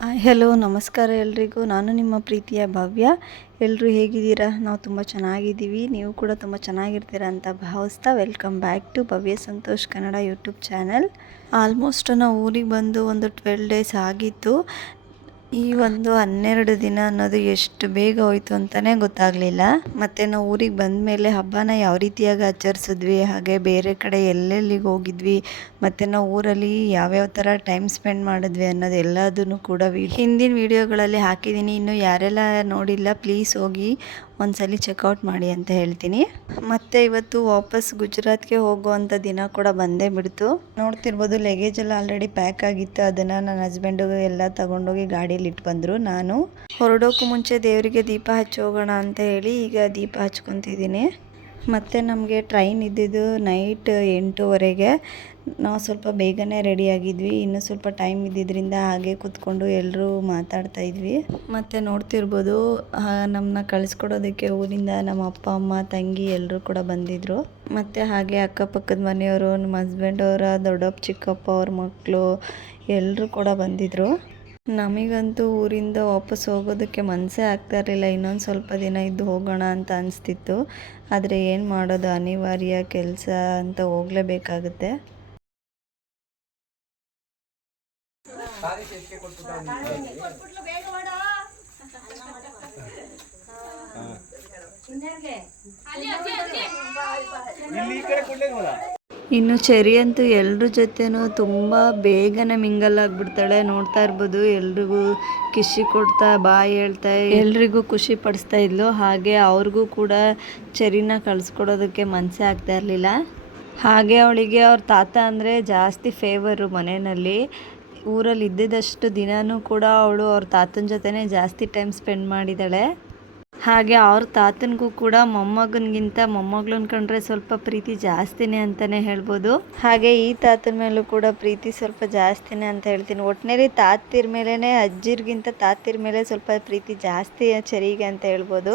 Hello ನಮಸ್ಕಾರ ಎಲ್ರಿಗೂ. ನಾನು ನಿಮ್ಮ ಪ್ರೀತಿಯ ಭವ್ಯ. ಎಲ್ಲರೂ ಹೇಗಿದ್ದೀರಾ? ನಾವು ತುಂಬ ಚೆನ್ನಾಗಿದ್ದೀವಿ. ನೀವು ಕೂಡ ತುಂಬ ಚೆನ್ನಾಗಿರ್ತೀರಾ ಅಂತ ಭಾವಿಸ್ತಾ welcome back to Bhavya Santosh Kannada YouTube channel almost ನಾವು ಊರಿಗೆ ಬಂದು ಒಂದು ಟ್ವೆಲ್ ಡೇಸ್ ಆಗಿತ್ತು. ಈ ಒಂದು ಹನ್ನೆರಡು ದಿನ ಅನ್ನೋದು ಎಷ್ಟು ಬೇಗ ಹೋಯ್ತು ಅಂತಲೇ ಗೊತ್ತಾಗಲಿಲ್ಲ. ಮತ್ತು ನಾವು ಊರಿಗೆ ಬಂದ ಮೇಲೆ ಹಬ್ಬನ ಯಾವ ರೀತಿಯಾಗಿ ಆಚರಿಸಿದ್ವಿ, ಹಾಗೆ ಬೇರೆ ಕಡೆ ಎಲ್ಲೆಲ್ಲಿಗೆ ಹೋಗಿದ್ವಿ, ಮತ್ತು ನಾವು ಊರಲ್ಲಿ ಯಾವ್ಯಾವ ಥರ ಟೈಮ್ ಸ್ಪೆಂಡ್ ಮಾಡಿದ್ವಿ ಅನ್ನೋದು ಎಲ್ಲದನ್ನು ಕೂಡ ವಿ ಹಿಂದಿನ ವೀಡಿಯೋಗಳಲ್ಲಿ ಹಾಕಿದ್ದೀನಿ. ಇನ್ನು ಯಾರೆಲ್ಲ ನೋಡಿಲ್ಲ ಪ್ಲೀಸ್ ಹೋಗಿ ಒಂದ್ಸಲಿ ಚೆಕ್ಔಟ್ ಮಾಡಿ ಅಂತ ಹೇಳ್ತೀನಿ. ಮತ್ತೆ ಇವತ್ತು ವಾಪಸ್ ಗುಜರಾತ್ಗೆ ಹೋಗುವಂಥ ದಿನ ಕೂಡ ಬಂದೇ ಬಿಡ್ತು. ನೋಡ್ತಿರ್ಬೋದು ಲಗೇಜ್ ಎಲ್ಲ ಆಲ್ರೆಡಿ ಪ್ಯಾಕ್ ಆಗಿತ್ತು. ಅದನ್ನು ನನ್ನ ಹಸ್ಬೆಂಡು ಎಲ್ಲ ತಗೊಂಡೋಗಿ ಗಾಡಿಯಲ್ಲಿ ಇಟ್ಟು ಬಂದರು, ನಾನು. ಹೊರಡೋಕ್ಕೂ ಮುಂಚೆ ದೇವರಿಗೆ ದೀಪ ಹಚ್ಚಿ ಹೋಗೋಣ ಅಂತ ಹೇಳಿ ಈಗ ದೀಪ ಹಚ್ಕೊತಿದ್ದೀನಿ. ಮತ್ತು ನಮಗೆ ಟ್ರೈನ್ ಇದ್ದಿದ್ದು ನೈಟ್ ಎಂಟೂವರೆಗೆ. ನಾವು ಸ್ವಲ್ಪ ಬೇಗನೆ ರೆಡಿಯಾಗಿದ್ವಿ. ಇನ್ನೂ ಸ್ವಲ್ಪ ಟೈಮ್ ಇದ್ದಿದ್ದರಿಂದ ಹಾಗೆ ಕೂತ್ಕೊಂಡು ಎಲ್ಲರೂ ಮಾತಾಡ್ತಾ ಇದ್ವಿ. ಮತ್ತು ನೋಡ್ತಿರ್ಬೋದು ನಮ್ಮನ್ನ ಕಳಿಸ್ಕೊಡೋದಕ್ಕೆ ಊರಿಂದ ನಮ್ಮ ಅಪ್ಪ, ಅಮ್ಮ, ತಂಗಿ ಎಲ್ಲರೂ ಕೂಡ ಬಂದಿದ್ದರು ಮತ್ತು ಹಾಗೆ ಅಕ್ಕಪಕ್ಕದ ಮನೆಯವರು, ನಮ್ಮ ಹಸ್ಬೆಂಡ್ ಅವರ, ದೊಡ್ಡಪ್ಪ, ಚಿಕ್ಕಪ್ಪ, ಅವ್ರ ಮಕ್ಕಳು ಎಲ್ಲರೂ ಕೂಡ ಬಂದಿದ್ದರು ನಮಗಂತೂ ಊರಿಂದ ವಾಪಸ್ ಹೋಗೋದಕ್ಕೆ ಮನಸ್ಸೇ ಆಗ್ತಾ ಇರಲಿಲ್ಲ. ಇನ್ನೊಂದು ಸ್ವಲ್ಪ ದಿನ ಇದ್ದು ಹೋಗೋಣ ಅಂತ ಅನಿಸ್ತಿತ್ತು. ಆದರೆ ಏನು ಮಾಡೋದು? ಅನಿವಾರ್ಯ ಕೆಲಸ ಅಂತ ಹೋಗಲೇಬೇಕಾಗುತ್ತೆ. ಇನ್ನು ಚೆರಿ ಅಂತೂ ಎಲ್ರ ಜೊತೆನೂ ತುಂಬ ಬೇಗನೆ ಮಿಂಗಲ್ ಆಗ್ಬಿಡ್ತಾಳೆ. ನೋಡ್ತಾ ಇರ್ಬೋದು ಎಲ್ರಿಗೂ ಕಿಶಿ ಕೊಡ್ತಾ ಬಾಯಿ ಹೇಳ್ತಾ ಎಲ್ರಿಗೂ ಖುಷಿ ಪಡಿಸ್ತಾ ಇದ್ಲು. ಹಾಗೆ ಅವ್ರಿಗೂ ಕೂಡ ಚೆರಿನ ಕಳಿಸ್ಕೊಡೋದಕ್ಕೆ ಮನಸ್ಸೇ ಆಗ್ತಾ ಇರಲಿಲ್ಲ. ಹಾಗೆ ಅವಳಿಗೆ ಅವ್ರ ತಾತ ಅಂದರೆ ಜಾಸ್ತಿ ಫೇವರು ಮನೆಯಲ್ಲಿ. ಊರಲ್ಲಿ ಇದ್ದಿದ್ದಷ್ಟು ದಿನವೂ ಕೂಡ ಅವಳು ಅವ್ರ ತಾತನ ಜೊತೆನೇ ಜಾಸ್ತಿ ಟೈಮ್ ಸ್ಪೆಂಡ್ ಮಾಡಿದ್ದಾಳೆ. ಹಾಗೆ ಅವ್ರ ತಾತನಿಗೂ ಕೂಡ ಮೊಮ್ಮಗನಿಗಿಂತ ಮೊಮ್ಮಗಳನ್ನ ಕಂಡ್ರೆ ಸ್ವಲ್ಪ ಪ್ರೀತಿ ಜಾಸ್ತಿನೇ ಅಂತಲೇ ಹೇಳ್ಬೋದು. ಹಾಗೆ ಈ ತಾತನ ಮೇಲೂ ಕೂಡ ಪ್ರೀತಿ ಸ್ವಲ್ಪ ಜಾಸ್ತಿನೇ ಅಂತ ಹೇಳ್ತೀನಿ. ಒಟ್ಟಿನಲ್ಲಿ ತಾತಿರ ಮೇಲೇ ಅಜ್ಜಿರ್ಗಿಂತ ತಾತಿರ ಮೇಲೆ ಸ್ವಲ್ಪ ಪ್ರೀತಿ ಜಾಸ್ತಿ ಚರಿಗೆ ಅಂತ ಹೇಳ್ಬೋದು.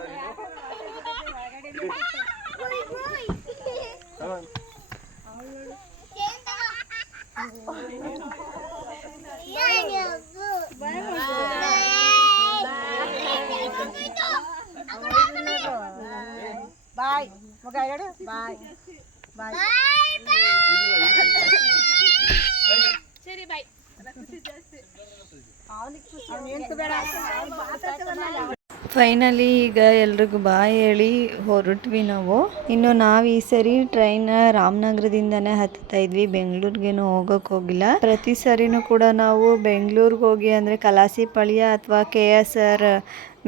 ಬಾಯ್ ಮಗ ಹೇಳು ಬಾಯ್ ಬಾಯ್ ಫೈನಲಿ ಈಗ ಎಲ್ರಿಗೂ ಬಾಯ್ ಹೇಳಿ ಹೊರಟ್ವಿ ನಾವು. ಇನ್ನು ನಾವು ಈ ಸರಿ ಟ್ರೈನ್ ರಾಮನಗರದಿಂದನೇ ಹತ್ತುತ್ತಾ ಇದ್ವಿ. ಬೆಂಗಳೂರಿಗೇನು ಹೋಗಕ್ಕೆ ಹೋಗಿಲ್ಲ. ಪ್ರತಿ ಸರಿನೂ ಕೂಡ ನಾವು ಬೆಂಗಳೂರಿಗೆ ಹೋಗಿ ಅಂದರೆ ಕಲಾಸಿ ಪಳ್ಯ ಅಥವಾ ಕೆ ಎಸ್ ಆರ್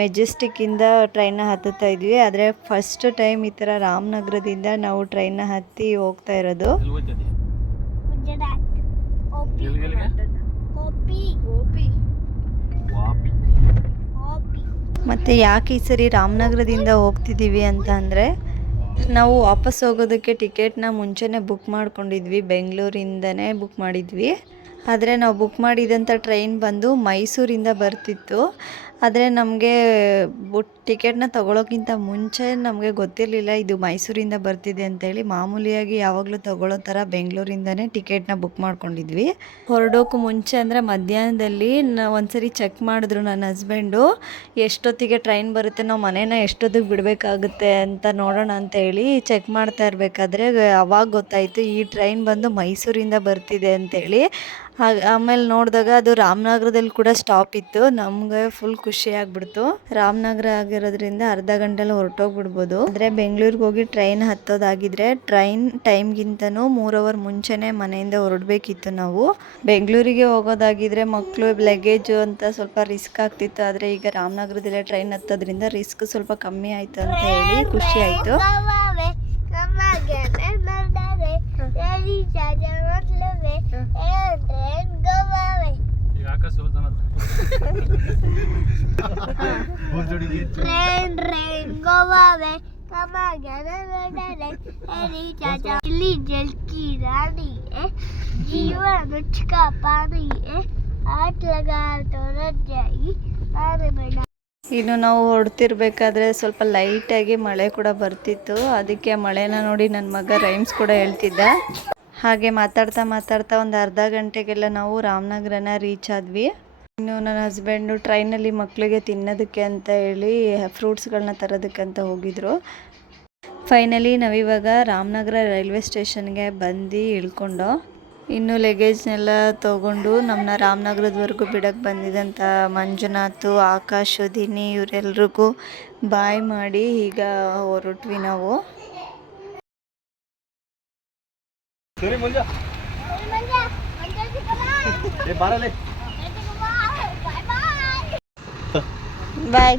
ಮೆಜೆಸ್ಟಿಕ್ಕಿಂದ ಟ್ರೈನ್ನ ಹತ್ತುತ್ತಾ ಇದ್ವಿ. ಆದರೆ ಫಸ್ಟ್ ಟೈಮ್ ಈ ಥರ ರಾಮನಗರದಿಂದ ನಾವು ಟ್ರೈನ್ನ ಹತ್ತಿ ಹೋಗ್ತಾ ಇರೋದು. ಮತ್ತು ಯಾಕೆ ಈ ಸರಿ ರಾಮನಗರದಿಂದ ಹೋಗ್ತಿದ್ದೀವಿ ಅಂತ ಅಂದರೆ, ನಾವು ವಾಪಸ್ ಹೋಗೋದಕ್ಕೆ ಟಿಕೆಟ್ನ ಮುಂಚೆನೇ ಬುಕ್ ಮಾಡ್ಕೊಂಡಿದ್ವಿ, ಬೆಂಗಳೂರಿಂದನೇ ಬುಕ್ ಮಾಡಿದ್ವಿ. ಆದರೆ ನಾವು ಬುಕ್ ಮಾಡಿದಂಥ ಟ್ರೈನ್ ಬಂದು ಮೈಸೂರಿಂದ ಬರ್ತಿತ್ತು. ಆದರೆ ನಮಗೆ ಬುಟ್ ಟಿಕೆಟ್ನ ತೊಗೊಳೋಕ್ಕಿಂತ ಮುಂಚೆ ನಮಗೆ ಗೊತ್ತಿರಲಿಲ್ಲ, ಇದು ಮೈಸೂರಿಂದ ಬರ್ತಿದೆ ಅಂತೇಳಿ. ಮಾಮೂಲಿಯಾಗಿ ಯಾವಾಗಲೂ ತೊಗೊಳ್ಳೋ ಥರ ಬೆಂಗಳೂರಿಂದನೇ ಟಿಕೆಟ್ನ ಬುಕ್ ಮಾಡ್ಕೊಂಡಿದ್ವಿ. ಹೊರಡೋಕ್ಕೂ ಮುಂಚೆ ಅಂದರೆ ಮಧ್ಯಾಹ್ನದಲ್ಲಿ ಒಂದ್ಸರಿ ಚೆಕ್ ಮಾಡಿದ್ರು ನನ್ನ ಹಸ್ಬೆಂಡು, ಎಷ್ಟೊತ್ತಿಗೆ ಟ್ರೈನ್ ಬರುತ್ತೆ? ನಾವು ಮನೇನ ಎಷ್ಟೊತ್ತಿಗೆ ಬಿಡಬೇಕಾಗುತ್ತೆ ಅಂತ ನೋಡೋಣ ಅಂತ ಹೇಳಿ ಚೆಕ್ ಮಾಡ್ತಾ ಇರಬೇಕಾದ್ರೆ, ಅವಾಗ ಗೊತ್ತಾಯಿತು ಈ ಟ್ರೈನ್ ಬಂದು ಮೈಸೂರಿಂದ ಬರ್ತಿದೆ ಅಂತೇಳಿ. ಹಾಗೆ ಆಮೇಲೆ ನೋಡಿದಾಗ ಅದು ರಾಮನಗರದಲ್ಲಿ ಕೂಡ ಸ್ಟಾಪ್ ಇತ್ತು. ನಮ್ಗೆ ಫುಲ್ ಖುಷಿ ಆಗ್ಬಿಡ್ತು. ರಾಮನಗರ ಆಗಿರೋದ್ರಿಂದ ಅರ್ಧ ಗಂಟೆಲಿ ಹೊರಟೋಗ್ಬಿಡ್ಬೋದು. ಆದರೆ ಬೆಂಗಳೂರಿಗೆ ಹೋಗಿ ಟ್ರೈನ್ ಹತ್ತೋದಾಗಿದ್ರೆ ಟ್ರೈನ್ ಟೈಮ್ಗಿಂತನೂ ಮೂರ್ ಅವರ್ ಮುಂಚೆನೇ ಮನೆಯಿಂದ ಹೊರಡಬೇಕಿತ್ತು ನಾವು. ಬೆಂಗಳೂರಿಗೆ ಹೋಗೋದಾಗಿದ್ರೆ ಮಕ್ಕಳು ಲಗೇಜು ಅಂತ ಸ್ವಲ್ಪ ರಿಸ್ಕ್ ಆಗ್ತಿತ್ತು. ಆದರೆ ಈಗ ರಾಮನಗರದಲ್ಲೇ ಟ್ರೈನ್ ಹತ್ತೋದ್ರಿಂದ ರಿಸ್ಕ್ ಸ್ವಲ್ಪ ಕಮ್ಮಿ ಆಯಿತು ಅಂತ ಹೇಳಿ ಖುಷಿ ಆಯಿತು. ಇಲ್ಲಿ ಜಲ್ಕಿ ರಾಣಿ ಇನ್ನು ನಾವು ಹೊಡ್ತಿರ್ಬೇಕಾದ್ರೆ ಸ್ವಲ್ಪ ಲೈಟಾಗಿ ಮಳೆ ಕೂಡ ಬರ್ತಿತ್ತು. ಅದಕ್ಕೆ ಮಳೆನ ನೋಡಿ ನನ್ನ ಮಗ ರೈಮ್ಸ್ ಕೂಡ ಹೇಳ್ತಿದ್ದ. ಹಾಗೆ ಮಾತಾಡ್ತಾ ಮಾತಾಡ್ತಾ ಒಂದು ಅರ್ಧ ಗಂಟೆಗೆಲ್ಲ ನಾವು ರಾಮನಗರನ ರೀಚ್ ಆದ್ವಿ. ಇನ್ನು ನನ್ನ ಹಸ್ಬೆಂಡು ಟ್ರೈನಲ್ಲಿ ಮಕ್ಕಳಿಗೆ ತಿನ್ನೋದಕ್ಕೆ ಅಂತ ಹೇಳಿ ಫ್ರೂಟ್ಸ್ಗಳನ್ನ ತರೋದಕ್ಕೆ ಅಂತ ಹೋಗಿದ್ರು. ಫೈನಲಿ ನಾವಿವಾಗ ರಾಮನಗರ ರೈಲ್ವೆ ಸ್ಟೇಷನ್ಗೆ ಬಂದು ಇಳ್ಕೊಂಡು ಇನ್ನು ಲಗೇಜ್ನೆಲ್ಲ ತೊಗೊಂಡು ನಮ್ಮನ್ನ ರಾಮನಗರದವರೆಗೂ ಬಿಡಕ್ಕೆ ಬಂದಿದ್ದಂಥ ಮಂಜುನಾಥ್ ಆಕಾಶ್ ದಿನಿ ಇವರೆಲ್ರಿಗೂ ಬಾಯ್ ಮಾಡಿ ಈಗ ಹೊರಟ್ವಿ ನಾವು. ಬಾಯ್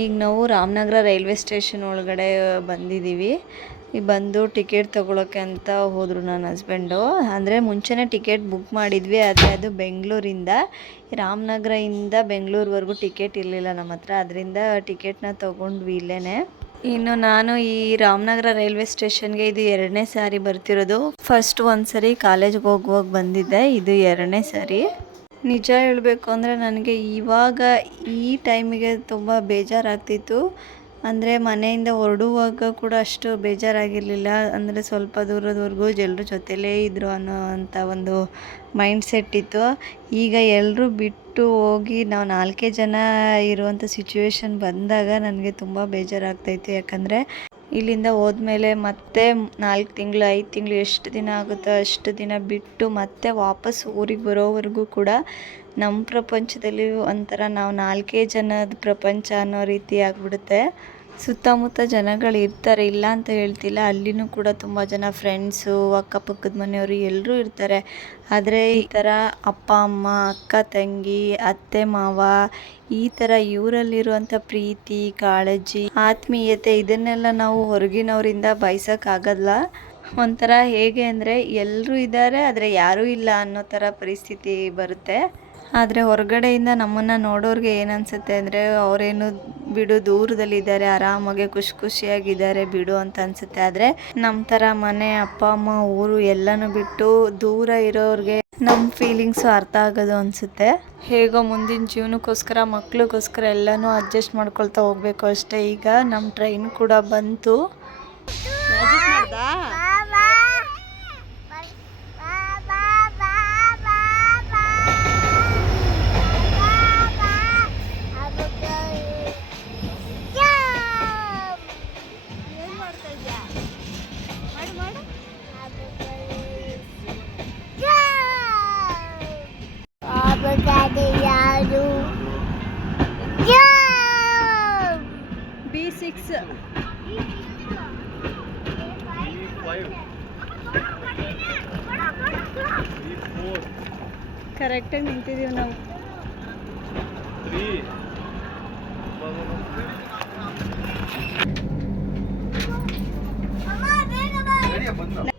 ಈಗ ನಾವು ರಾಮನಗರ ರೈಲ್ವೆ ಸ್ಟೇಷನ್ ಒಳಗಡೆ ಬಂದಿದ್ದೀವಿ. ಈಗ ಬಂದು ಟಿಕೆಟ್ ತೊಗೊಳಕ್ಕೆ ಅಂತ ಹೋದರು ನನ್ನ ಹಸ್ಬೆಂಡು. ಅಂದರೆ ಮುಂಚೆನೇ ಟಿಕೆಟ್ ಬುಕ್ ಮಾಡಿದ್ವಿ, ಆದರೆ ಅದು ಬೆಂಗಳೂರಿಂದ. ರಾಮನಗರದಿಂದ ಬೆಂಗಳೂರುವರೆಗೂ ಟಿಕೆಟ್ ಇರಲಿಲ್ಲ ನಮ್ಮ ಹತ್ರ ಅದರಿಂದ ಟಿಕೆಟ್ನ ತೊಗೊಂಡ್ವಿ ಇಲ್ಲೇ ಇನ್ನು ನಾನು ಈ ರಾಮನಗರ ರೈಲ್ವೆ ಸ್ಟೇಷನ್ಗೆ ಇದು ಎರಡನೇ ಸಾರಿ ಬರ್ತಿರೋದು. ಫಸ್ಟ್ ಒಂದು ಸಾರಿ ಕಾಲೇಜ್ಗೆ ಹೋಗುವಾಗ ಬಂದಿದ್ದೆ, ಇದು ಎರಡನೇ ಸಾರಿ. ನಿಜ ಹೇಳಬೇಕು ಅಂದರೆ ನನಗೆ ಇವಾಗ ಈ ಟೈಮಿಗೆ ತುಂಬ ಬೇಜಾರಾಗ್ತಿತ್ತು. ಅಂದರೆ ಮನೆಯಿಂದ ಹೊರಡುವಾಗ ಕೂಡ ಅಷ್ಟು ಬೇಜಾರಾಗಿರಲಿಲ್ಲ. ಅಂದರೆ ಸ್ವಲ್ಪ ದೂರದವರೆಗೂ ಎಲ್ಲರ ಜೊತೆಲೇ ಇದ್ದರು ಅನ್ನೋ ಅಂಥ ಒಂದು ಮೈಂಡ್ ಸೆಟ್ ಇತ್ತು. ಈಗ ಎಲ್ಲರೂ ಬಿಟ್ಟು ಹೋಗಿ ನಾವು ನಾಲ್ಕೇ ಜನ ಇರುವಂಥ ಸಿಚುವೇಶನ್ ಬಂದಾಗ ನನಗೆ ತುಂಬ ಬೇಜಾರಾಗ್ತಾಯಿತ್ತು ಯಾಕಂದರೆ ಇಲ್ಲಿಂದ ಹೋದ್ಮೇಲೆ ಮತ್ತೆ ನಾಲ್ಕು ತಿಂಗಳು, ಐದು ತಿಂಗಳು ಎಷ್ಟು ದಿನ ಆಗುತ್ತೋ ಅಷ್ಟು ದಿನ ಬಿಟ್ಟು ಮತ್ತೆ ವಾಪಸ್ ಊರಿಗೆ ಬರೋವರೆಗೂ ಕೂಡ ನಮ್ಮ ಪ್ರಪಂಚದಲ್ಲಿ ಒಂಥರ ನಾವು ನಾಲ್ಕೇ ಜನದ ಪ್ರಪಂಚ ಅನ್ನೋ ರೀತಿ ಆಗಿಬಿಡುತ್ತೆ. ಸುತ್ತಮುತ್ತ ಜನಗಳು ಇರ್ತಾರೆ, ಇಲ್ಲ ಅಂತ ಹೇಳ್ತಿಲ್ಲ. ಅಲ್ಲಿನೂ ಕೂಡ ತುಂಬ ಜನ ಫ್ರೆಂಡ್ಸು ಅಕ್ಕಪಕ್ಕದ ಮನೆಯವರು ಎಲ್ಲರೂ ಇರ್ತಾರೆ. ಆದರೆ ಈ ಥರ ಅಪ್ಪ, ಅಮ್ಮ, ಅಕ್ಕ, ತಂಗಿ, ಅತ್ತೆ, ಮಾವ, ಈ ಥರ ಇವರಲ್ಲಿರುವಂಥ ಪ್ರೀತಿ, ಕಾಳಜಿ, ಆತ್ಮೀಯತೆ, ಇದನ್ನೆಲ್ಲ ನಾವು ಹೊರಗಿನವರಿಂದ ಬಯಸೋಕ್ಕಾಗಲ್ಲ. ಒಂಥರ ಹೇಗೆ ಅಂದರೆ ಎಲ್ಲರೂ ಇದ್ದಾರೆ, ಆದರೆ ಯಾರೂ ಇಲ್ಲ ಅನ್ನೋ ಥರ ಪರಿಸ್ಥಿತಿ ಬರುತ್ತೆ. ಆದರೆ ಹೊರಗಡೆಯಿಂದ ನಮ್ಮನ್ನು ನೋಡೋರಿಗೆ ಏನನ್ಸುತ್ತೆ ಅಂದರೆ ಅವರೇನು ಬಿಡು, ದೂರದಲ್ಲಿದ್ದಾರೆ, ಆರಾಮಾಗಿ ಖುಷಿ ಖುಷಿಯಾಗಿದ್ದಾರೆ ಬಿಡು ಅಂತ ಅನಿಸುತ್ತೆ. ಆದರೆ ನಮ್ಮ ಥರ ಮನೆ, ಅಪ್ಪ, ಅಮ್ಮ, ಊರು ಎಲ್ಲನೂ ಬಿಟ್ಟು ದೂರ ಇರೋರಿಗೆ ನಮ್ಮ ಫೀಲಿಂಗ್ಸು ಅರ್ಥ ಆಗೋದು ಅನಿಸುತ್ತೆ. ಹೇಗೋ ಮುಂದಿನ ಜೀವನಕ್ಕೋಸ್ಕರ, ಮಕ್ಳಿಗೋಸ್ಕರ ಎಲ್ಲನೂ ಅಡ್ಜಸ್ಟ್ ಮಾಡ್ಕೊಳ್ತಾ ಹೋಗ್ಬೇಕು ಅಷ್ಟೇ. ಈಗ ನಮ್ಮ ಟ್ರೈನ್ ಕೂಡ ಬಂತು.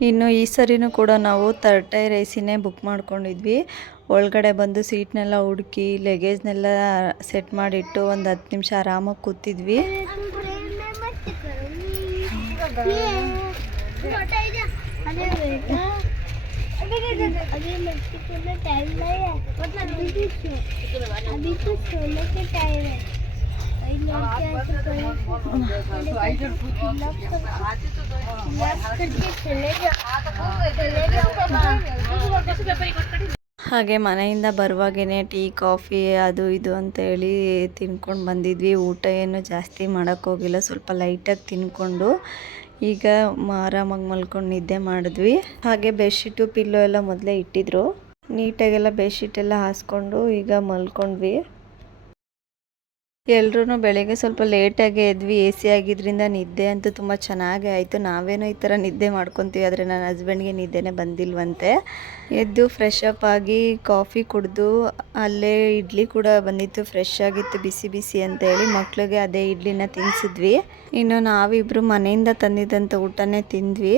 ಇನ್ನು ಈ ಸರಿನೂ ಕೂಡ ನಾವು ಥರ್ಡ್ ಟೈರ್ ಎಸಿನೇ ಬುಕ್ ಮಾಡ್ಕೊಂಡಿದ್ವಿ. ಒಳಗಡೆ ಬಂದು ಸೀಟ್ನೆಲ್ಲ ಹುಡುಕಿ ಲಗೇಜ್ನೆಲ್ಲ ಸೆಟ್ ಮಾಡಿಟ್ಟು ಒಂದು ಹತ್ತು ನಿಮಿಷ ಆರಾಮಾಗಿ ಕೂತಿದ್ವಿ. ಹಾಗೆ ಮನೆಯಿಂದ ಬರುವಾಗೇನೆ ಟೀ, ಕಾಫಿ, ಅದು ಇದು ಅಂತ ಹೇಳಿ ತಿನ್ಕೊಂಡು ಬಂದಿದ್ವಿ. ಊಟ ಏನು ಜಾಸ್ತಿ ಮಾಡೋಕ್ಕೋಗಿಲ್ಲ ಸ್ವಲ್ಪ ಲೈಟಾಗಿ ತಿನ್ಕೊಂಡು ಈಗ ಆರಾಮಾಗಿ ಮಲ್ಕೊಂಡು ನಿದ್ದೆ ಮಾಡಿದ್ವಿ. ಹಾಗೆ ಬೆಡ್ಶೀಟು ಪಿಲ್ಲೋ ಎಲ್ಲ ಮೊದಲೇ ಇಟ್ಟಿದ್ರು. ನೀಟಾಗೆಲ್ಲ ಬೆಡ್ಶೀಟೆಲ್ಲ ಹಾಸ್ಕೊಂಡು ಈಗ ಮಲ್ಕೊಂಡ್ವಿ. ಎಲ್ರೂ ಬೆಳಗ್ಗೆ ಸ್ವಲ್ಪ ಲೇಟಾಗಿ ಎದ್ವಿ, ಎ ಸಿ ಆಗಿದ್ದರಿಂದ ನಿದ್ದೆ ಅಂತೂ ತುಂಬ ಚೆನ್ನಾಗೇ ಆಯಿತು. ನಾವೇನೋ ಈ ಥರ ನಿದ್ದೆ ಮಾಡ್ಕೊತೀವಿ, ಆದರೆ ನನ್ನ ಹಸ್ಬೆಂಡ್ಗೆ ನಿದ್ದೆನೇ ಬಂದಿಲ್ವಂತೆ. ಎದ್ದು ಫ್ರೆಶ್ ಅಪ್ ಆಗಿ ಕಾಫಿ ಕುಡಿದು, ಅಲ್ಲೇ ಇಡ್ಲಿ ಕೂಡ ಬಂದಿತ್ತು ಫ್ರೆಶ್ ಆಗಿತ್ತು, ಬಿಸಿ ಬಿಸಿ ಅಂತ ಹೇಳಿ ಮಕ್ಳಿಗೆ ಅದೇ ಇಡ್ಲಿನ ತಿನ್ಸಿದ್ವಿ. ಇನ್ನು ನಾವಿಬ್ಬರು ಮನೆಯಿಂದ ತಂದಿದ್ದಂಥ ಊಟನೇ ತಿಂದ್ವಿ.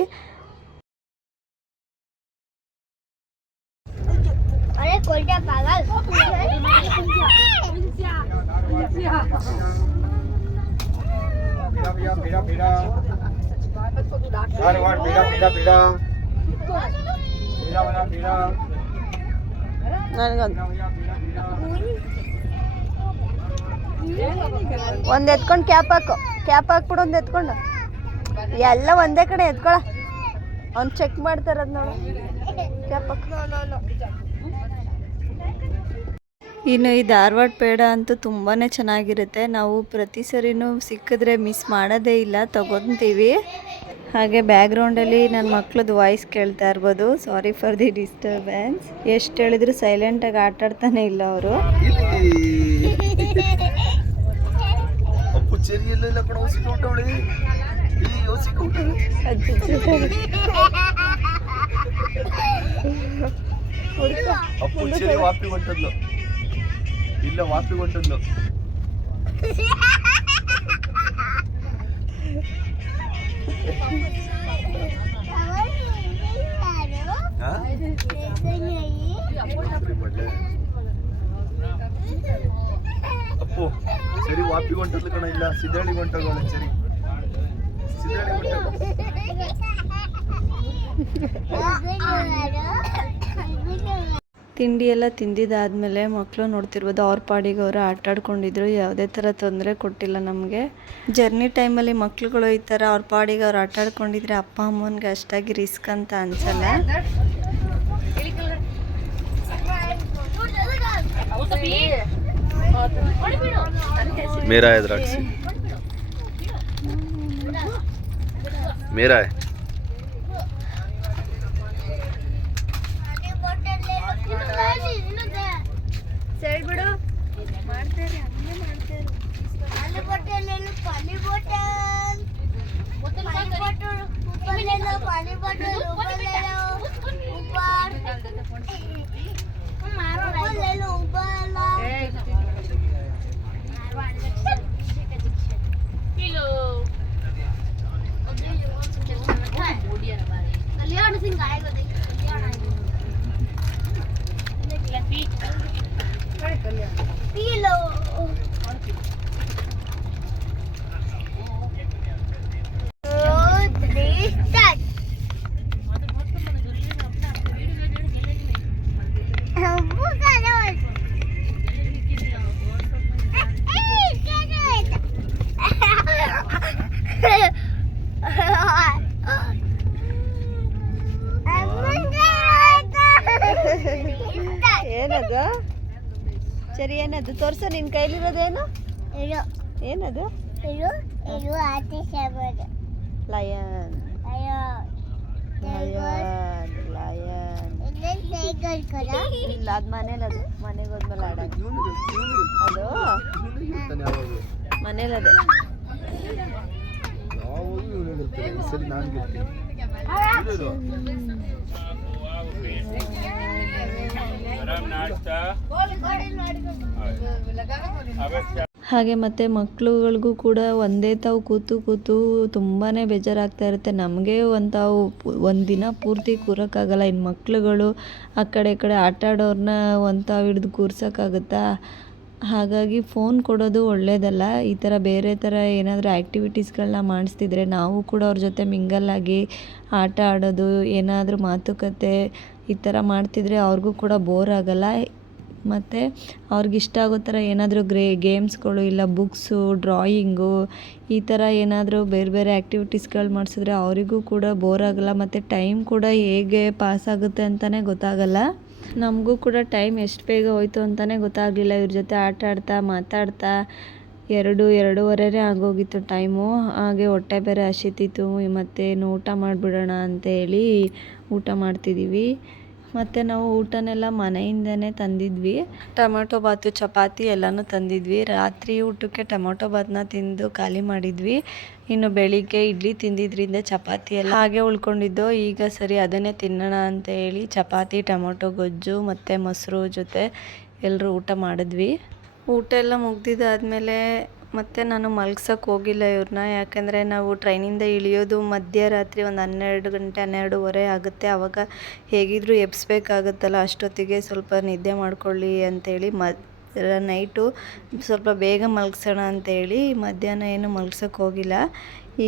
ભેડા ಒಂದ್ ಎತ್ಕೊಂಡು ಕ್ಯಾಪ್ ಹಾಕು. ಕ್ಯಾಪ್ ಹಾಕ್ಬಿಡು, ಒಂದ್ ಎತ್ಕೊಂಡು. ಎಲ್ಲ ಒಂದೇ ಕಡೆ ಎತ್ಕೊಳ. ಅವ್ನ್ ಚೆಕ್ ಮಾಡ್ತಾರದ್ ನೋಡು. ಕ್ಯಾಪ್ ಹಾಕು. ಇನ್ನು ಈ ಧಾರವಾಡ ಪೇಡ ಅಂತೂ ತುಂಬಾ ಚೆನ್ನಾಗಿರುತ್ತೆ. ನಾವು ಪ್ರತಿ ಸರಿನೂ ಸಿಕ್ಕಿದ್ರೆ ಮಿಸ್ ಮಾಡೋದೇ ಇಲ್ಲ ತಗೊತೀವಿ. ಹಾಗೆ ಬ್ಯಾಕ್ಗ್ರೌಂಡಲ್ಲಿ ನನ್ನ ಮಕ್ಳದ್ದು ವಾಯ್ಸ್ ಕೇಳ್ತಾ ಇರ್ಬೋದು. ಸಾರಿ ಫಾರ್ ದಿ ಡಿಸ್ಟರ್ಬೆನ್ಸ್ ಎಷ್ಟು ಹೇಳಿದ್ರು ಸೈಲೆಂಟಾಗಿ ಆಟ ಆಡ್ತಾನೆ ಇಲ್ಲ ಅವರು. ಅಪ್ಪು ಚೆರಿ ಎಲ್ಲ ಕಡೆ ಔಸಿ ಕೊಟ್ಟವಳೆ ಈ ಔಸಿ ಕೊಟ್ಟವಳೆ ಅಪ್ಪು ಚೆರಿ ವಾಪಿ ಹೊಂಟದ್ಲು ಇಲ್ಲ ವಾಪಿ ಹೊಂಟದ್ಲು ಹಾ? ಅಪ್ಪು ಸರಿ ವಾಪಿ ಹೊಂಟದ್ಲು ಕಣ ಇಲ್ಲ ಸಿದ್ದಳ್ಳಿ ಹೊಂಟೋಗವಳೆ ಸರಿ ಸಿದ್ದಳ್ಳಿ ಹೊಂಟೋಗ ತಿಂಡಿ ಎಲ್ಲ ತಿಂದಿದ್ದಾದಮೇಲೆ ಮಕ್ಕಳು ನೋಡ್ತಿರ್ಬೋದು ಅವ್ರ ಪಾಡಿಗೆ ಅವರು ಆಟ ಆಡ್ಕೊಂಡಿದ್ರು, ಯಾವುದೇ ಥರ ತೊಂದರೆ ಕೊಟ್ಟಿಲ್ಲ ನಮಗೆ. ಜರ್ನಿ ಟೈಮಲ್ಲಿ ಮಕ್ಳುಗಳು ಈ ಥರ ಅವ್ರ ಪಾಡಿಗೆ ಅವ್ರು ಆಟ ಆಡ್ಕೊಂಡಿದ್ರೆ ಅಪ್ಪ ಅಮ್ಮನಿಗೆ ಅಷ್ಟಾಗಿ ರಿಸ್ಕ್ ಅಂತ ಅನ್ಸಲ್ಲ. मेरा ಬಿಡು ಮಾಡ್ತಾರೆ ಹಂಗೆ ಮಾಡ್ತಾರೆ ಅಲ್ಲಿ ಬಟ್ಟೆಲ್ಲೆಲ್ಲ ಪಾನಿ ಬಾಟಲ್ ಪಾನಿ ಬಾಟಲ್ ಉಪ್ಪಲ್ಲೆಲ್ಲ ಪಾನಿ ಬಾಟಲ್ ಉಪ್ಪಲ್ಲೆಲ್ಲ ಉಬ್ಬಾರ್ ಉಪ್ಪಲ್ಲೆಲ್ಲ ಉಬ್ಬಲ್ಲ ಅಲ್ಲಿ ಆಡಿಸಿಂಗ್ ಆಗೋದು Pillow. ಏನದು ತೋರ್ಸ ನಿನ್ನ ಕೈಲಿರೋದೇನು? ಏನದು? ಲಯನ್ ಅಯ್ಯೋ. ಲಯನ್ ಲಯನ್ ಇಲ್ಲ ಅದು ಮನೇಲಿ ಅದು. ಮನೆಗೆ ಹೋದ್ಮೇಲೆ ಆಡೋದು. ಅದು? ಮನೇಲಿ ಅದೇ. ಸರಿ ಹಾಗೆ ಮತ್ತು ಮಕ್ಳುಗಳಿಗೂ ಕೂಡ ಒಂದೇ ತಾವು ಕೂತು ಕೂತು ತುಂಬಾ ಬೇಜಾರಾಗ್ತಾ ಇರುತ್ತೆ. ನಮಗೆ ಒಂದು ಒಂದು ದಿನ ಪೂರ್ತಿ ಕೂರೋಕ್ಕಾಗಲ್ಲ. ಇನ್ನು ಮಕ್ಳುಗಳು ಆ ಕಡೆ ಈ ಕಡೆ ಆಟ ಆಡೋರನ್ನ ಒಂದು ತಾವು ಹಿಡ್ದು ಕೂರ್ಸೋಕ್ಕಾಗುತ್ತಾ? ಹಾಗಾಗಿ ಫೋನ್ ಕೊಡೋದು ಒಳ್ಳೆಯದಲ್ಲ ಈ ಥರ ಬೇರೆ ಥರ ಏನಾದರೂ ಆ್ಯಕ್ಟಿವಿಟೀಸ್ಗಳನ್ನ ಮಾಡಿಸ್ತಿದ್ರೆ ನಾವು ಕೂಡ ಅವ್ರ ಜೊತೆ ಮಿಂಗಲ್ಲಾಗಿ ಆಟ ಆಡೋದು, ಏನಾದರೂ ಮಾತುಕತೆ ಈ ಥರ ಮಾಡ್ತಿದ್ರೆ ಅವ್ರಿಗೂ ಕೂಡ ಬೋರ್ ಆಗಲ್ಲ. ಮತ್ತು ಅವ್ರಿಗೆ ಇಷ್ಟ ಆಗೋ ಥರ ಏನಾದರೂ ಗ್ರೇ ಗೇಮ್ಸ್ಗಳು ಇಲ್ಲ ಬುಕ್ಸು ಡ್ರಾಯಿಂಗು ಈ ಥರ ಏನಾದರೂ ಬೇರೆ ಬೇರೆ ಆ್ಯಕ್ಟಿವಿಟೀಸ್ಗಳು ಮಾಡಿಸಿದ್ರೆ ಅವರಿಗೂ ಕೂಡ ಬೋರ್ ಆಗಲ್ಲ. ಮತ್ತು ಟೈಮ್ ಕೂಡ ಹೇಗೆ ಪಾಸ್ ಆಗುತ್ತೆ ಅಂತಲೇ ಗೊತ್ತಾಗಲ್ಲ. ನಮಗೂ ಕೂಡ ಟೈಮ್ ಎಷ್ಟು ಬೇಗ ಹೋಯ್ತು ಅಂತಲೇ ಗೊತ್ತಾಗಲಿಲ್ಲ. ಇವ್ರ ಜೊತೆ ಆಟ ಆಡ್ತಾ, ಮಾತಾಡ್ತಾ ಎರಡು, ಎರಡೂವರೆನೇ ಆಗೋಗಿತ್ತು ಟೈಮು ಹಾಗೆ ಹೊಟ್ಟೆ ಬೇರೆ ಹಸಿತಿತ್ತು. ಮತ್ತೇನು ಊಟ ಮಾಡಿಬಿಡೋಣ ಅಂತೇಳಿ ಊಟ ಮಾಡ್ತಿದ್ದೀವಿ ಮತ್ತು ನಾವು ಊಟನೆಲ್ಲ ಮನೆಯಿಂದನೇ ತಂದಿದ್ವಿ. ಟೊಮೊಟೊ ಬಾತು, ಚಪಾತಿ ಎಲ್ಲನೂ ತಂದಿದ್ವಿ. ರಾತ್ರಿ ಊಟಕ್ಕೆ ಟೊಮೊಟೊ ಬಾತನ್ನ ತಿಂದು ಖಾಲಿ ಮಾಡಿದ್ವಿ. ಇನ್ನು ಬೆಳಿಗ್ಗೆ ಇಡ್ಲಿ ತಿಂದಿದ್ರಿಂದ ಚಪಾತಿ ಎಲ್ಲ ಹಾಗೆ ಉಳ್ಕೊಂಡಿದ್ದು. ಈಗ ಸರಿ ಅದನ್ನೇ ತಿನ್ನೋಣ ಅಂತ ಹೇಳಿ ಚಪಾತಿ, ಟೊಮೊಟೊ, ಗೊಜ್ಜು ಮತ್ತು ಮೊಸರು ಜೊತೆ ಎಲ್ಲರೂ ಊಟ ಮಾಡಿದ್ವಿ. ಊಟ ಎಲ್ಲ ಮುಗ್ದಿದ್ದಾದಮೇಲೆ ಮತ್ತೆ ನಾನು ಮಲ್ಗ್ಸೋಕೆ ಹೋಗಿಲ್ಲ ಇವ್ರನ್ನ. ಯಾಕೆಂದರೆ ನಾವು ಟ್ರೈನಿಂದ ಇಳಿಯೋದು ಮಧ್ಯರಾತ್ರಿ ಒಂದು ಹನ್ನೆರಡು ಗಂಟೆ, ಹನ್ನೆರಡೂವರೆ ಆಗುತ್ತೆ. ಆವಾಗ ಹೇಗಿದ್ರೂ ಎಬ್ಸ್ಬೇಕಾಗುತ್ತಲ್ಲ, ಅಷ್ಟೊತ್ತಿಗೆ ಸ್ವಲ್ಪ ನಿದ್ದೆ ಮಾಡ್ಕೊಳ್ಳಿ ಅಂತೇಳಿ ಮ, ನೈಟು ಸ್ವಲ್ಪ ಬೇಗ ಮಲಗ್ಸೋಣ ಅಂತೇಳಿ ಮಧ್ಯಾಹ್ನ ಏನು ಮಲ್ಗ್ಸೋಕೆ ಹೋಗಿಲ್ಲ.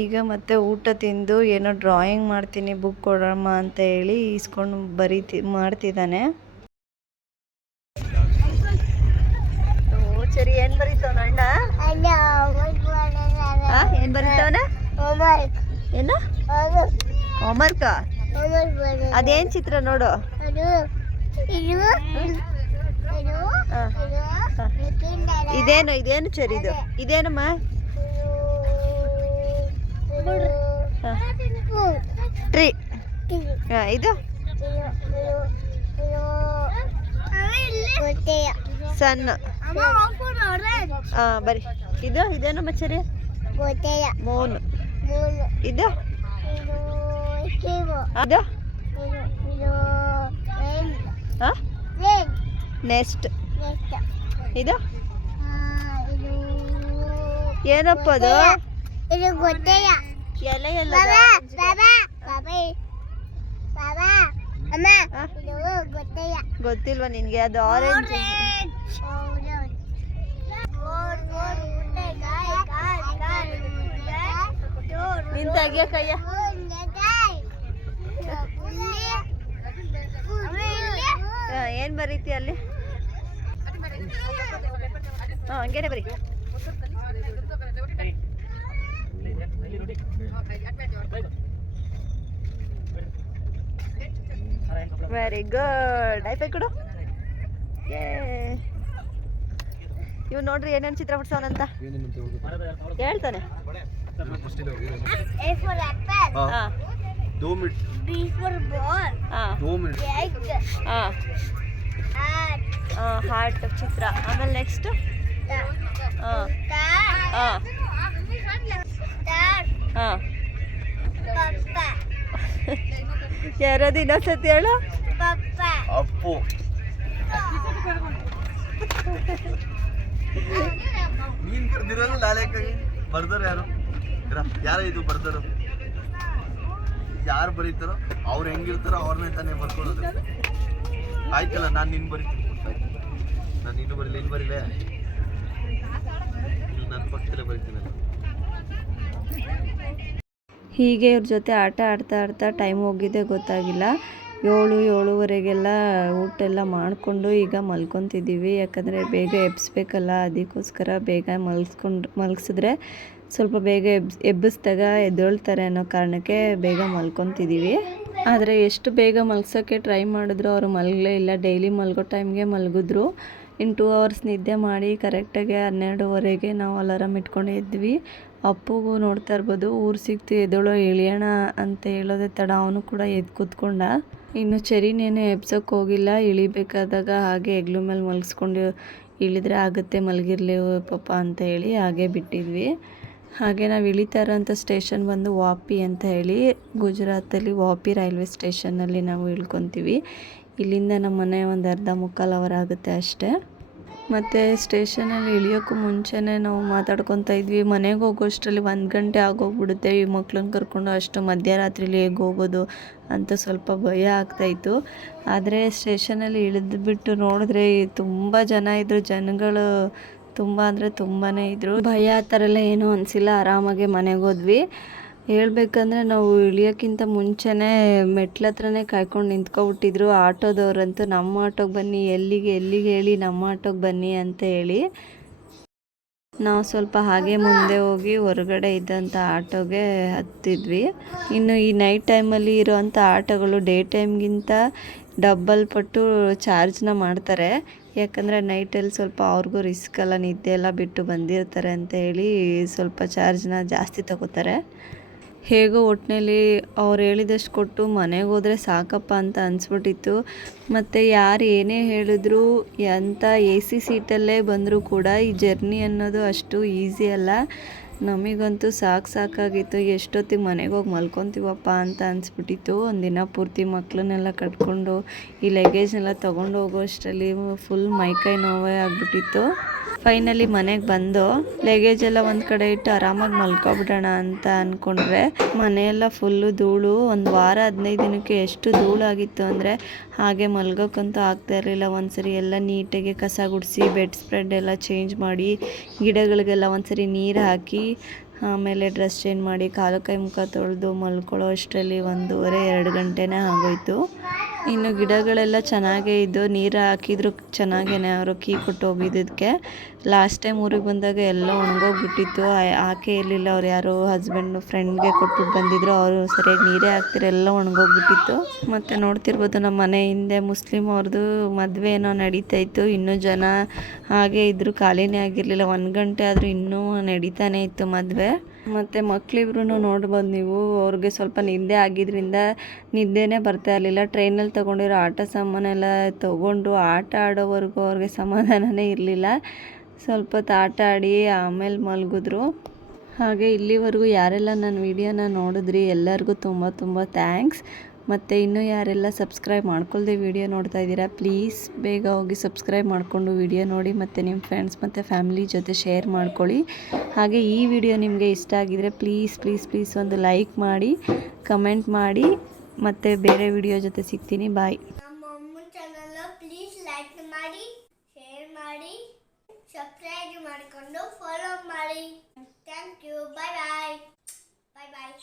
ಈಗ ಮತ್ತೆ ಊಟ ತಿಂದು ಏನೋ ಡ್ರಾಯಿಂಗ್ ಮಾಡ್ತೀನಿ ಬುಕ್ ಕೊಡಮ್ಮ ಅಂತ ಹೇಳಿ ಇಸ್ಕೊಂಡು ಬರೀತಿ, ಮಾಡ್ತಿದ್ದಾನೆ. ಸರಿ ಏನು ಬರೀತಾವನ ಅಣ್ಣ? ಏನು ಬರೀತಾವನ? ಏನು? ಹೋಮ್ವರ್ಕ್ ಅದೇನು ಚಿತ್ರ ನೋಡು. ಇದೇನು ಇದೇನು ಚರಿ ಇದು? ಇದೇನಮ್ಮ? ಟ್ರೀ ಹಾಂ. ಇದು ಸಣ್ಣ. ಹಾಂ ಬರಿ. ಇದು ಇದೇನು ಮಚ್ಚರಿ ಮೂನು. ಇದು? ಅದು? ಇದು ನೆಕ್ಸ್ಟ್ ಇದು? ಏನಪ್ಪ ಅದು? ಎಲೆ ಎಲ್ಲ ಗೊತ್ತಿಲ್ವಾ ನಿನ್ಗೆ? ಅದು ಆರೆಂಜ್ ನಿನ್ ಆಗ್ಯಾಕಯ್ಯ ಏನ್ ಬರೀತಿ ಅಲ್ಲಿ? ಹಾಂ ಹಂಗೇನೆ ಬರೀ. ವೆರಿ ಗುಡ್ ಐಪೈ ಕೊಡು. ಇವ್ ನೋಡ್ರಿ ಏನೇನು ಚಿತ್ರ ಬಿಡ್ಸವನಂತ ಹೇಳ್ತಾನೆ. Apple, ಹಾಂ ದೋ ಮಿನಿಟ್ B for ball, ಹಾಂ ದೋ ಮಿನಿಟ್ egg, ಹಾಂ heart, ಹಾರ್ಟ್ ಚಿತ್ರ ಆಮೇಲೆ ನೆಕ್ಸ್ಟ್ star, ಹಾಂ star, ಹಾಂ star, ಹಾಂ papa, ಯಾರದು ಇನ್ನೊಂದ್ಸತಿ ಹೇಳು papa, ಅಪ್ಪು ನೀನ್ ಬರ್ದಿರೋದು ಲಾಲೇಕಾಗಿ ಬರ್ದಾರ ಯಾರು? ಯಾರ ಇದು ಬರ್ತಾರ? ಯಾರು ಬರೀತಾರೋ ಅವ್ರು ಹೆಂಗಿರ್ತಾರೋ ಅವ್ರನ್ನೇ ತಾನೇ ಬರ್ಕೊಳ್ಳೋದು. ಆಯ್ತಲ್ಲ, ನಾನು ನಿನ್ನ ಬರೀತೀನಿ ನಾನು ಇನ್ನು ಬರೀಲಿ? ಇನ್ನು ಬರೀಲೆ ನನ್ನ ಪಕ್ಕದಲ್ಲೇ ಬರೀತೀನಲ್ಲ. ಹೀಗೆ ಇವ್ರ ಜೊತೆ ಆಟ ಆಡ್ತಾ ಆಡ್ತಾ ಟೈಮ್ ಹೋಗಿದ್ದೆ ಗೊತ್ತಾಗಿಲ್ಲ. ಏಳು, ಏಳುವರೆಗೆಲ್ಲ ಊಟ ಎಲ್ಲ ಮಾಡಿಕೊಂಡು ಈಗ ಮಲ್ಕೊತಿದ್ದೀವಿ. ಯಾಕಂದರೆ ಬೇಗ ಎಬ್ಸ್ಬೇಕಲ್ಲ, ಅದಕ್ಕೋಸ್ಕರ ಬೇಗ ಮಲ್ಸ್ಕೊಂಡು ಮಲಗಿಸಿದ್ರೆ ಸ್ವಲ್ಪ ಬೇಗ ಎಬ್ಸ್, ಎಬ್ಬಿಸ್ದಾಗ ಎದ್ದೇಳ್ತಾರೆ ಅನ್ನೋ ಕಾರಣಕ್ಕೆ ಬೇಗ ಮಲ್ಕೊತಿದ್ದೀವಿ. ಆದರೆ ಎಷ್ಟು ಬೇಗ ಮಲಗ್ಸೋಕ್ಕೆ ಟ್ರೈ ಮಾಡಿದ್ರು ಅವರು ಮಲಗಲೇ ಇಲ್ಲ. ಡೈಲಿ ಮಲಗೋ ಟೈಮ್ಗೆ ಮಲಗಿದ್ರು. ಇನ್ನು ಟೂ ಅವರ್ಸ್ ನಿದ್ದೆ ಮಾಡಿ ಕರೆಕ್ಟಾಗಿ ಹನ್ನೆರಡುವರೆಗೆ ನಾವು ಅಲಾರಾಮ್ ಇಟ್ಕೊಂಡು ಇದ್ವಿ. ಅಪ್ಪುಗೂ ನೋಡ್ತಾ ಇರ್ಬೋದು, ಊರು ಸಿಕ್ತು, ಎದ್ದೇಳೋ ಇಳಿಯೋಣ ಅಂತ ಹೇಳೋದೇ ತಡ. ಅವನು ಕೂಡ ಎದ್ದು ಕೂತ್ಕೊಂಡ. ಇನ್ನು ಚರಿನೇನು ಎಬ್ಸೋಕೆ ಹೋಗಿಲ್ಲ. ಇಳಿಬೇಕಾದಾಗ ಹಾಗೆ ಹೆಗ್ಲು ಮೇಲೆ ಮಲಗಿಸ್ಕೊಂಡು ಇಳಿದ್ರೆ ಆಗುತ್ತೆ, ಮಲಗಿರ್ಲಿ ಪಾಪ ಅಂತ ಹೇಳಿ ಹಾಗೆ ಬಿಟ್ಟಿದ್ವಿ. ಹಾಗೆ ನಾವು ಇಳಿತಾ ಇರೋಂಥ ಸ್ಟೇಷನ್ ಬಂದು ವಾಪಿ ಅಂತ ಹೇಳಿ ಗುಜರಾತಲ್ಲಿ ವಾಪಿ ರೈಲ್ವೆ ಸ್ಟೇಷನ್ನಲ್ಲಿ ನಾವು ಇಳ್ಕೊತೀವಿ. ಇಲ್ಲಿಂದ ನಮ್ಮ ಮನೆ ಒಂದು ಅರ್ಧ ಮುಕ್ಕಾಲು ಅವರ್ ಆಗುತ್ತೆ ಅಷ್ಟೇ. ಮತ್ತು ಸ್ಟೇಷನಲ್ಲಿ ಇಳಿಯೋಕ್ಕೂ ಮುಂಚೆನೇ ನಾವು ಮಾತಾಡ್ಕೊತಾ ಇದ್ವಿ. ಮನೆಗೆ ಹೋಗೋಷ್ಟರಲ್ಲಿ ಒಂದು ಗಂಟೆ ಆಗೋಗ್ಬಿಡುತ್ತೆ. ಈ ಮಕ್ಳನ್ನ ಕರ್ಕೊಂಡು ಅಷ್ಟು ಮಧ್ಯರಾತ್ರಿಲಿ ಹೇಗೆ ಹೋಗೋದು ಅಂತ ಸ್ವಲ್ಪ ಭಯ ಆಗ್ತಾಯಿತ್ತು ಆದರೆ ಸ್ಟೇಷನಲ್ಲಿ ಇಳಿದ್ಬಿಟ್ಟು ನೋಡಿದ್ರೆ ತುಂಬ ಜನ ಇದ್ದರು ಜನಗಳು ತುಂಬ ಅಂದರೆ ತುಂಬಾ ಇದ್ದರು ಭಯ ಆ ಥರ ಎಲ್ಲ ಏನೂ ಅನಿಸಿಲ್ಲ. ಆರಾಮಾಗಿ ಮನೆಗೆ ಹೋದ್ವಿ. ಹೇಳ್ಬೇಕಂದ್ರೆ ನಾವು ಇಳಿಯೋಕ್ಕಿಂತ ಮುಂಚೆನೇ ಮೆಟ್ಲ ಹತ್ರನೇ ಕಾಯ್ಕೊಂಡು ನಿಂತ್ಕೊಬಿಟ್ಟಿದ್ರು. ಆಟೋದವ್ರಂತೂ ನಮ್ಮ ಆಟೋಗೆ ಬನ್ನಿ, ಎಲ್ಲಿಗೆ ಎಲ್ಲಿಗೆ ಹೇಳಿ ನಮ್ಮ ಆಟೋಗೆ ಬನ್ನಿ ಅಂತ ಹೇಳಿ. ನಾವು ಸ್ವಲ್ಪ ಹಾಗೆ ಮುಂದೆ ಹೋಗಿ ಹೊರಗಡೆ ಇದ್ದಂಥ ಆಟೋಗೆ ಹತ್ತಿದ್ವಿ. ಇನ್ನು ಈ ನೈಟ್ ಟೈಮಲ್ಲಿ ಇರೋವಂಥ ಆಟೋಗಳು ಡೇ ಟೈಮ್ಗಿಂತ ಡಬ್ಬಲ್ ಪಟ್ಟು ಚಾರ್ಜ್ನ ಮಾಡ್ತಾರೆ. ಯಾಕಂದರೆ ನೈಟಲ್ಲಿ ಸ್ವಲ್ಪ ಅವ್ರಿಗೂ ರಿಸ್ಕ್ ಎಲ್ಲ ನಿದ್ದೆ ಎಲ್ಲ ಬಿಟ್ಟು ಬಂದಿರ್ತಾರೆ ಅಂತ ಹೇಳಿ ಸ್ವಲ್ಪ ಚಾರ್ಜ್ನ ಜಾಸ್ತಿ ತಗೋತಾರೆ. ಹೇಗೋ ಒಟ್ಟಿನಲ್ಲಿ ಅವ್ರು ಹೇಳಿದಷ್ಟು ಕೊಟ್ಟು ಮನೆಗೆ ಹೋದರೆ ಸಾಕಪ್ಪ ಅಂತ ಅನಿಸ್ಬಿಟ್ಟಿತ್ತು. ಮತ್ತು ಯಾರು ಏನೇ ಹೇಳಿದ್ರು ಎಂಥ ಎ ಸಿ ಸೀಟಲ್ಲೇ ಬಂದರೂ ಕೂಡ ಈ ಜರ್ನಿ ಅನ್ನೋದು ಅಷ್ಟು ಈಸಿ ಅಲ್ಲ. ನಮಗಂತೂ ಸಾಕು ಸಾಕಾಗಿತ್ತು. ಎಷ್ಟೊತ್ತಿಗೆ ಮನೆಗೆ ಹೋಗಿ ಮಲ್ಕೊತೀವಪ್ಪ ಅಂತ ಅನಿಸ್ಬಿಟ್ಟಿತ್ತು. ಒಂದಿನ ಪೂರ್ತಿ ಮಕ್ಕಳನ್ನೆಲ್ಲ ಕಟ್ಕೊಂಡು, ಈ ಲಗೇಜ್ನೆಲ್ಲ ತೊಗೊಂಡು ಹೋಗೋ ಅಷ್ಟರಲ್ಲಿ ಫುಲ್ ಮೈಕೈ ನೋವೇ ಆಗಿಬಿಟ್ಟಿತ್ತು. ಫೈನಲಿ ಮನೆಗೆ ಬಂದು ಲಗೇಜ್ ಎಲ್ಲ ಒಂದು ಕಡೆ ಇಟ್ಟು ಆರಾಮಾಗಿ ಮಲ್ಕೊಬಿಡೋಣ ಅಂತ ಅಂದ್ಕೊಂಡ್ರೆ ಮನೆಯೆಲ್ಲ ಫುಲ್ಲು ಧೂಳು. ಒಂದು ವಾರ ಹದಿನೈದು ದಿನಕ್ಕೆ ಎಷ್ಟು ಧೂಳಾಗಿತ್ತು ಅಂದರೆ ಹಾಗೆ ಮಲ್ಗೋಕ್ಕಂತೂ ಆಗ್ತಾ ಇರಲಿಲ್ಲ. ಒಂದ್ಸರಿ ಎಲ್ಲ ನೀಟಾಗಿ ಕಸ ಗುಡಿಸಿ ಬೆಡ್ ಸ್ಪ್ರೆಡ್ ಎಲ್ಲ ಚೇಂಜ್ ಮಾಡಿ, ಗಿಡಗಳಿಗೆಲ್ಲ ಒಂದ್ಸರಿ ನೀರು ಹಾಕಿ, ಆಮೇಲೆ ಡ್ರೆಸ್ ಚೇಂಜ್ ಮಾಡಿ, ಕಾಲು ಕೈ ಮುಖ ತೊಳೆದು ಮಲ್ಕೊಳ್ಳೋ ಅಷ್ಟರಲ್ಲಿ ಒಂದೂವರೆ, ಎರಡು ಗಂಟೆನೇ ಆಗೋಯ್ತು. ಇನ್ನು ಗಿಡಗಳೆಲ್ಲ ಚೆನ್ನಾಗೇ ಇದ್ದು ನೀರು ಹಾಕಿದ್ರು ಚೆನ್ನಾಗೇನೆ ಅವರು ಕೀ ಕೊಟ್ಟು ಹೋಗಿದ್ದಕ್ಕೆ. ಲಾಸ್ಟ್ ಟೈಮ್ ಊರಿಗೆ ಬಂದಾಗ ಎಲ್ಲ ಒಣಗೋಗ್ಬಿಟ್ಟಿತ್ತು. ಹಾಕೇ ಆಕೆ ಇರಲಿಲ್ಲ, ಅವ್ರು ಯಾರೋ ಹಸ್ಬೆಂಡು ಫ್ರೆಂಡ್ಗೆ ಕೊಟ್ಬಿಟ್ಟು ಬಂದಿದ್ರು. ಅವರು ಸರಿಯಾಗಿ ನೀರೇ ಹಾಕ್ತಿರ, ಎಲ್ಲ ಒಣಗೋಗ್ಬಿಟ್ಟಿತ್ತು. ಮತ್ತು ನೋಡ್ತಿರ್ಬೋದು ನಮ್ಮ ಮನೆ ಹಿಂದೆ ಮುಸ್ಲಿಮ್ ಅವ್ರದ್ದು ಮದುವೆ ಏನೋ ನಡೀತಾ ಇತ್ತು. ಇನ್ನೂ ಜನ ಹಾಗೆ ಇದ್ರು, ಖಾಲಿನೇ ಆಗಿರಲಿಲ್ಲ. ಒಂದು ಗಂಟೆ ಆದರೂ ಇನ್ನೂ ನಡೀತಾನೆ ಇತ್ತು ಮದುವೆ. ಮತ್ತು ಮಕ್ಳಿಬ್ರು ನೋಡ್ಬೋದು ನೀವು. ಅವ್ರಿಗೆ ಸ್ವಲ್ಪ ನಿದ್ದೆ ಆಗಿದ್ರಿಂದ ನಿದ್ದೆನೇ ಬರ್ತಾ ಇರಲಿಲ್ಲ. ಟ್ರೈನಲ್ಲಿ ತೊಗೊಂಡಿರೋ ಆಟ ಸಾಮಾನೆಲ್ಲ ತೊಗೊಂಡು ಆಟ ಆಡೋವರೆಗೂ ಅವ್ರಿಗೆ ಸಮಾಧಾನನೇ ಇರಲಿಲ್ಲ. ಸ್ವಲ್ಪ ಆಟ ಆಡಿ ಆಮೇಲೆ ಮಲಗಿದ್ರು. ಹಾಗೆ ಇಲ್ಲಿವರೆಗೂ ಯಾರೆಲ್ಲ ನನ್ನ ವಿಡಿಯೋನ ನೋಡಿದ್ರಿ ಎಲ್ಲರಿಗೂ ತುಂಬ ತುಂಬ ಥ್ಯಾಂಕ್ಸ್ ಮತ್ತು ಇನ್ನೂ ಯಾರೆಲ್ಲ ಸಬ್ಸ್ಕ್ರೈಬ್ ಮಾಡ್ಕೊಳ್ದೆ ವಿಡಿಯೋ ನೋಡ್ತಾ ಇದ್ದೀರಾ ಪ್ಲೀಸ್ ಬೇಗ ಹೋಗಿ ಸಬ್ಸ್ಕ್ರೈಬ್ ಮಾಡಿಕೊಂಡು ವಿಡಿಯೋ ನೋಡಿ ಮತ್ತು ನಿಮ್ಮ ಫ್ರೆಂಡ್ಸ್ ಮತ್ತು ಫ್ಯಾಮಿಲಿ ಜೊತೆ ಶೇರ್ ಮಾಡ್ಕೊಳ್ಳಿ. ಹಾಗೆ ಈ ವಿಡಿಯೋ ನಿಮಗೆ ಇಷ್ಟ ಆಗಿದರೆ ಪ್ಲೀಸ್ ಪ್ಲೀಸ್ ಪ್ಲೀಸ್ ಒಂದು ಲೈಕ್ ಮಾಡಿ ಕಮೆಂಟ್ ಮಾಡಿ, ಮತ್ತು ಬೇರೆ ವಿಡಿಯೋ ಜೊತೆ ಸಿಗ್ತೀನಿ ಬಾಯ್ ಮಾಡಿ ಸಬ್ಸ್ಕ್ರೈಬ್ ಮಾಡಿಕೊಂಡು ಫಾಲೋ ಮಾಡಿ. Thank you bye bye bye bye